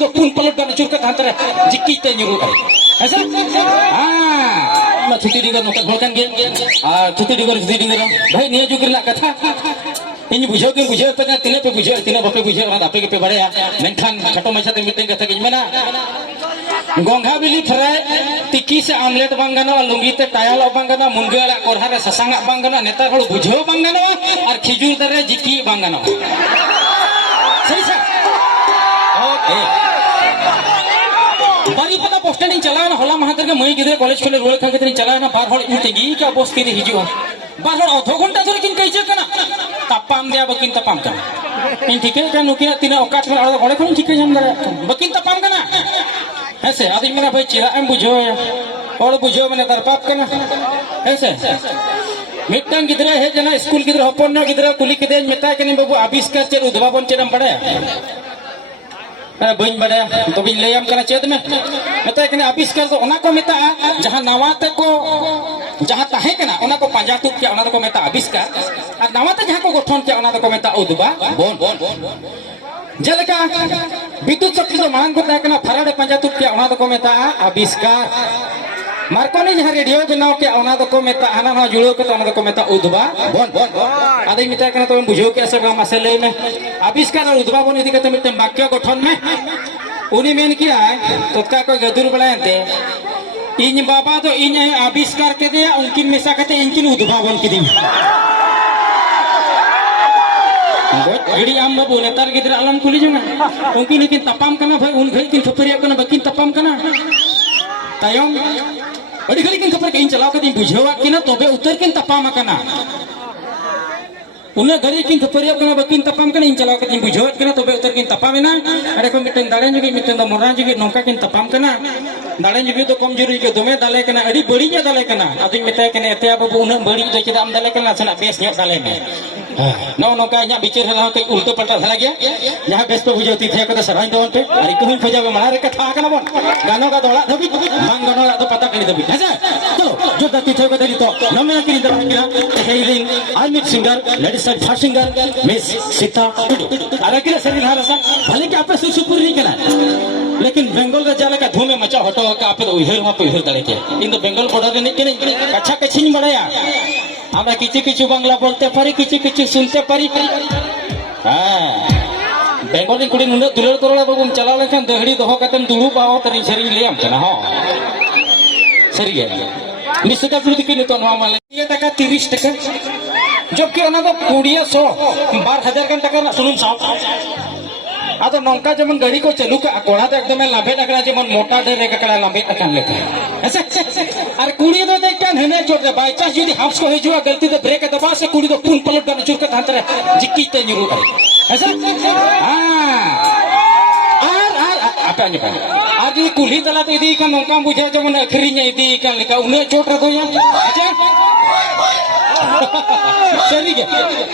तो पुन पलट गान चुर का थांतरे जिक्की ते nyuruh ऐसा छुट्टी डिगर नोका घोड़कन गे छुट्टी डिगर भाई निया जुगर ना कथा इन बुझो के बुझो पे तिने पे बुझो तिने बापे बुझो आपे के पे बड़े मेनखान खटो मछा ते मिटिंग कथा के मेना गोंघा बिली फ्राई टिक्की से आमलेट बांगना लुंगी ते टायल बांगना मुंगेला कोरहा रे ससांगा बांगना नेता हड़ बुझो बांगना और खिजुर दरे जिक्की बांगना सही सा ओके बारी पता पोस्टर चला होला महातर के मई गिदरे कॉलेज खोले रोल खा के चला ना बार हड़ इतेगी का बस के हिजो बार हड़ अधो घंटा धरे किन कैसे कना तापाम दे बकिन तापाम का इन ठीक है का नुकिया तिना औकात में अड़ गड़े कोन ठीक हम दरे बकिन तापाम कना ऐसे आदि मेरा भाई चिरा एम बुझो और बुझो मैंने दरपाप कना ऐसे मिटन गिदरे हे जना स्कूल गिदरे हपन ना गिदरे कुली के देन मेता के बाबू आविष्कार चेर उद्भावन चेरम पड़े बइन बड़े तो बिन लेयम कना चेद में मेता के आविष्कार तो ओना को मेता जहां नवाते को जहां ताहे कना ओना को पांजा तुक के ओना को मेता आविष्कार और नवाते जहां को गठन के ओना को मेता उद्भावन जेलका विद्युत शक्ति तो मांग को ताकना फराडे पांजा तुक के ओना को मेता आविष्कार मार्कोनी जहां रेडियो बनाओ के ओना को मेता हाना ना जुड़ो के ओना को मेता उद्भावन आदि मिता कना तो बुझो के सब मासे ले में आविष्कार और उद्भावन इदी के मिटन वाक्य गठन में उनी मेन किया तत्का को गदुर बड़ाते इन बाबा तो इन आविष्कार के दे उनकी मिसा कते इनकी उद्भावन के दी गड़ी आम बाबू नेतार गिदरा आलम कुली जना उनकी लेकिन तपाम कना भाई उन घड़ी किन खपरिया कना बकिन तपाम कना तायम अड़ी घड़ी किन खपर के इन चलाव के दिन बुझेवा कि ना तोबे उतर किन तपाम कना उन्हें घड़ी किन खपरिया कना बकिन तपाम कना इन चलाव के दिन बुझेवा कि ना तोबे उतर किन तपाम ना अरे को मिटन दाड़े जगी मिटन द मोरा जगी नौका किन तपाम कना दाड़े जगी तो कम जरूरी के दोमे दाले कना अड़ी बड़ी nya दाले कना आदिन मिताय कने एते बाबू उन्हें बड़ी दे चेदा आम दाले कना सना बेस nya दाले में नो नौका nya बिचार हला के उल्टो पलटा धरा गया यहां बेस पे बुझौती थे को सराय दोन पे अरे कोई फजा में मारे कथा कना बोन गानो का दोड़ा धबी मांग गानो तो पता करी दबी है चलो जो दती थे को दली तो नमे की दरा किरा हेलिंग आई मिट singer ladies and first singer miss Sita अरे के सरी हारसा भले के आपे सुपुर नहीं कना लेकिन बंगाल रे जाला का धूमे मचा हटो का आपे तो उहर मा पे उहर दड़े के इन तो बंगाल बॉर्डर रे नहीं के कच्छा कछिन बड़ाया আমরা কিছু কিছু বাংলা বলতে পারি কিছু কিছু শুনতে পারি হ্যাঁ বেঙ্গলি কুড়ি নুনে দুলের করলা বাবু চালাও লেখান দহড়ি দহ কাতেন দুড়ু পাও তনি সেরি লিয়াম কেনা হ সেরি গে নিশ্চয়তা প্রতি কি নিত নয়া মালে 10 টাকা 30 টাকা जबकि ओना तो 200 12,000 का टाका ना सुनुम साव आदो नौका जमन गाड़ी को चालू का कोड़ा तो एकदम लाभे टकरा जमन मोटा डरे ककड़ा लाभे टकन लेके ऐसे अरे कुड़ी तो देखन हने छोड़ दे बाई चांस यदि हाउस को हिजुआ गलती से ब्रेक दबा से कुड़ी तो पुन पलट गान चुर का थांतरे जिक्की ते nyuruh ऐसे apa nya pak adi कुली तला तो इदी का नौका बुझे जमन अखरीnya इदी का लेका उन्हें चोट रखो या अच्छा सरी के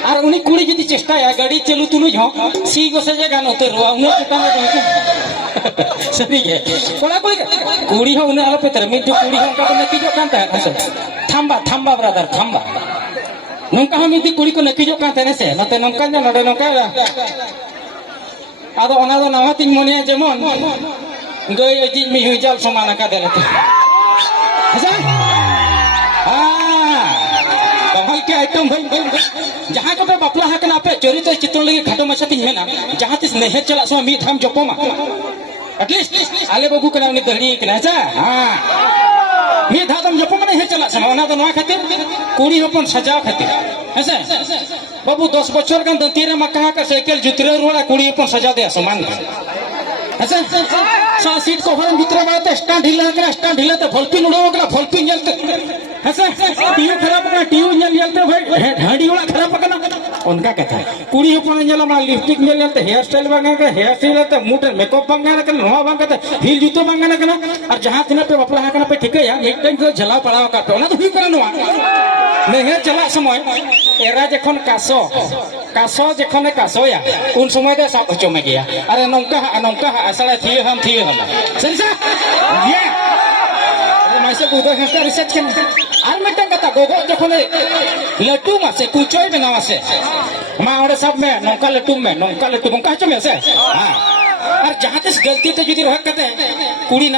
और उन्हीं कुड़ी यदि चेष्टा या गाड़ी चलू तुनु जो सी को से जगह न उतरवा उन्हें चुटा में सरी के कोड़ा कोई कुड़ी हो उन्हें आलो पे तरमी जो कुड़ी हो का तो नकी जो कांता है ऐसे थंबा थंबा ब्रदर थंबा नौका हम इदी कुड़ी को नकी जो कांता है से नते नौका ना नडे नौका आदो ओना दो नवा तिन मोनिया जेमन गई अजी मी हुजाल समान का देलते अच्छा के आइटम भाई जहां को पे बापला हकना पे चोरी तो चित्रों लगे घाटो मछा तीन मेना जहां तिस नेहर चला सो मी धाम जपोमा एटलीस्ट आले बाबू कना उनी दहड़ी कना जा हां मी धाम जपोमा नेहर चला समा ओना तो नवा खातिर कुड़ी होपन सजाव खातिर ऐसे बाबू 10 बच्चों का दंतीरे मक्का का साइकिल जुतरे रोड़ा कुड़ी होपन सजा दे समान ऐसे सा सीट को हरम भीतर बाते स्टैंड ढीला तो भोलपिन उड़ो कना भोलपिन जलते ऐसे टीयू खराब कना टीयू जलते भाई हाडी वाला खराब कना उनका कथा कुड़ी ऊपर जला मा लिपस्टिक जलते हेयर स्टाइल बांगा का हेयर स्टाइल ते मुटे मेकअप बांगा कना नवा बांगा ते हिल जूतो बांगा कना और जहां तिना पे बपला कना पे ठीक है यार एक टाइम तो झला पड़ाव का पे ओना तो हुई कना नवा नेहर चला समय एरा जखन कासो जखन कासोया उन समय दे साब हचो में गया अरे नौका असला थी हम सही सा ये मासे बुदो हस्ता रिसर्च के आर मेटा कथा गोगो जखन लट्टू मासे कुचोय बनावा से मा ओरे सब में नौका लट्टू नौका हचो में से हां और जहाँ तक गलती तो जुदी रोहक कते कुड़ी ना